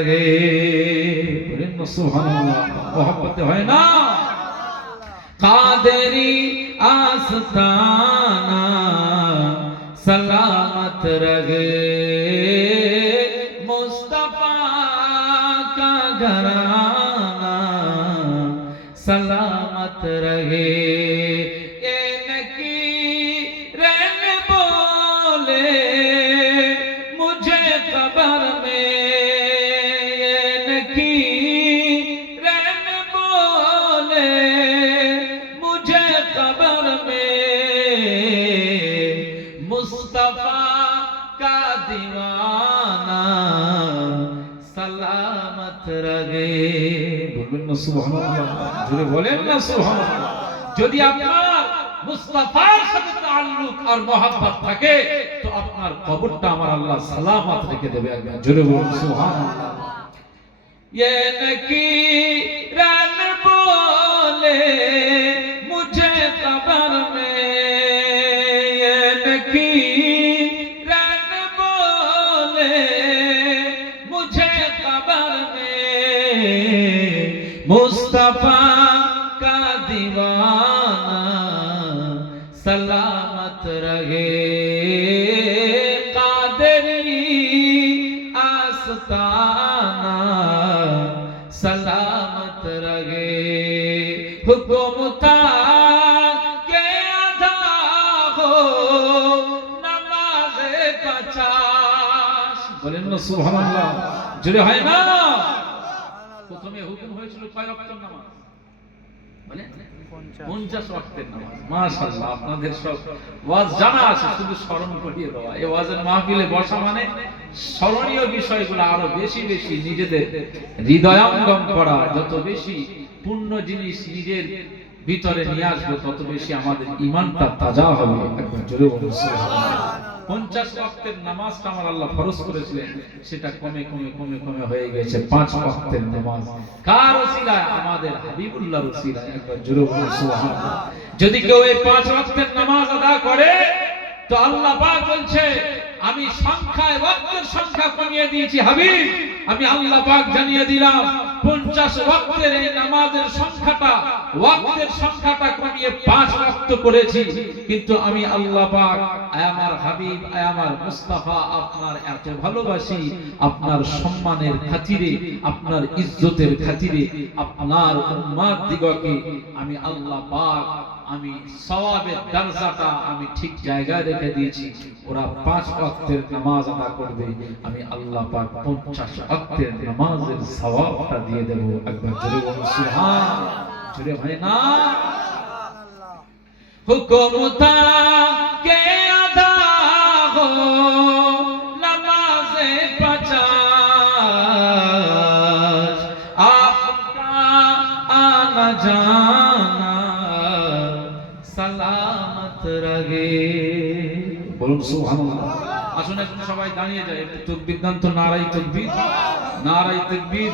रहे। सुभानअल्लाह, मोहब्बत है ना। कादरी आस्ताना सलामत रहे, मुस्तफा का घराना सलामत रहे। मुस्तफा का दीवाना सलामत रहे। बोलें ना सुभानअल्लाह, जोरे बोलें ना सुभानअल्लाह। যদি আপনার মুস্তাফার সাথে তাআল্লুক আর মোহাব্বত থাকে তো আপনার কবরটা আমার আল্লাহ সালামত রেখে দেবে। একবার জোরে বলুন সুবহানাল্লাহ। ये नकीरन बोले मुझे कब्र में, मुस्तफा का दीवाना सलामत रहे। कादरी आस्ताना सलामत रहे। हुक्म था के अदा हो नमाज़े 50। बोलें ना सुभानअल्लाह, जोरे है ना। প্রথমে হুকুম হয়েছিল কয় ওয়াক্তের নামাজ? বলেন 50 ওয়াক্তের নামাজ। মাশাআল্লাহ, আপনাদের সব ওয়াজ জানা আছে, শুধু স্মরণ করিয়ে দেওয়া। এই ওয়াজের মাহফিলে বসা মানে স্মরণীয় বিষয়গুলো আরো বেশি বেশি নিজেদের হৃদয়ঙ্গম করা। যত বেশি পূর্ণ জিনিস নিজের ভিতরে নিয়ে আসবে তত বেশি আমাদের ঈমানটা তাজা হবে। একবার জোরে বলুন সুবহানাল্লাহ। 50 ওয়াক্তের নামাজটা আমার আল্লাহ ফরজ করেছিলেন, সেটা কমে কমে কমে কমে হয়ে গেছে 5 ওয়াক্তের নামাজ। কার ওসিলায়? আমাদের হাবিবুল্লাহর ওসিলায়। একবার জোরে বলুন সুবহানাল্লাহ। যদি কেউ এই 5 ওয়াক্তের নামাজ আদা করে তো আল্লাহ পাক বলছে আমি সংখ্যায় ওয়াক্তের সংখ্যা কমিয়ে দিয়েছি। হাবিব, আমি আল্লাহ পাক জানিয়ে দিলাম 50 ওয়াক্তের এই নামাজের সংখ্যাটা, ওয়াক্তের সংখ্যাটা কমিয়ে 5 ওয়াক্ত করেছি। কিন্তু আমি আল্লাহ পাক আমার হাবিব আমার মুস্তাফা আপনার এত ভালোবাসি, আপনার সম্মানের খাতিরে, আপনার ইজ্জতের খাতিরে আপনার উম্মত দিগকে আমি আল্লাহ পাক আমি সওয়াবের দরজাটা আমি ঠিক জায়গায় রেখে দিয়েছি। ওরা 5 ওয়াক্তের নামাজ আদা করবে, আমি আল্লাহ পাক 50 ওয়াক্তের নামাজের সওয়াবটা দিয়ে দেব। একবার জোরে বলুন সুবহানাল্লাহ। জোরে ভাই না। হুকুম তা কে আদা হো নামাজে 50, আপকা আনা জানা সালামত রহে। বলুন সুবহানাল্লাহ। আসুন এখন সবাই দাঁড়িয়ে যায়, একটু তাকবীর দান তো। নারায়ে তাকবীর, নারায়ে তাকবীর।